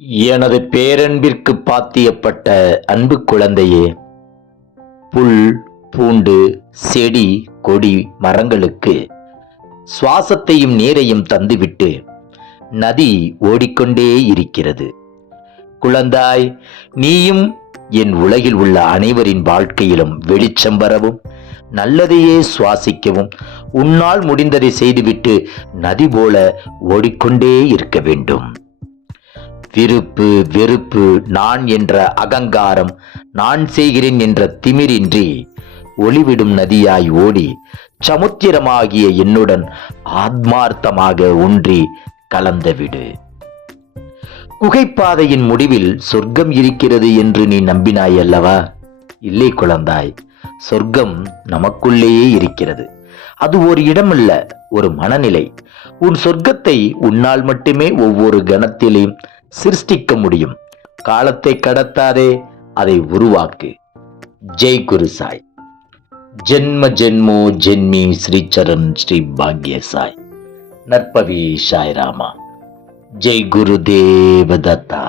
எனது பேரன்பிற்கு பாத்தியப்பட்ட அன்பு குழந்தையே, புல் பூண்டு செடி கொடி மரங்களுக்கு சுவாசத்தையும் நீரையும் தந்துவிட்டு நதி ஓடிக்கொண்டே இருக்கிறது. குழந்தாய், நீயும் என் உலகில் உள்ள அனைவரின் வாழ்க்கையிலும் வெளிச்சம் வரவும் நல்லதையே சுவாசிக்கவும் உன்னால் முடிந்ததை செய்துவிட்டு நதி போல ஓடிக்கொண்டே இருக்க வேண்டும். விருப்பு வெறுப்பு, நான் என்ற அகங்காரம், நான் செய்கிறேன் என்ற திமிரின்றி ஒளிவிடும் நதியாய் ஓடி சமுத்திரமாகிய என்னுடன் ஆத்மார்த்தமாக ஒன்றி கலந்துவிடு. குகைப்பாதையின் முடிவில் சொர்க்கம் இருக்கிறது என்று நீ நம்பினாய் அல்லவா? இல்லை குழந்தாய், சொர்க்கம் நமக்குள்ளேயே இருக்கிறது. அது ஒரு இடமல்ல, ஒரு மனநிலை. உன் சொர்க்கத்தை உன்னால் மட்டுமே ஒவ்வொரு கணத்திலும் சிருஷ்டிக்க முடியும். காலத்தை கடத்தாதே, அதை உருவாக்கு. ஜெய் குரு சாய். ஜென்ம ஜென்மோ ஜென்மி ஸ்ரீச்சரண் ஸ்ரீ பாக்ய சாய். நற்பவி சாய் ராமா. ஜெய் குரு தேவ தத்தா.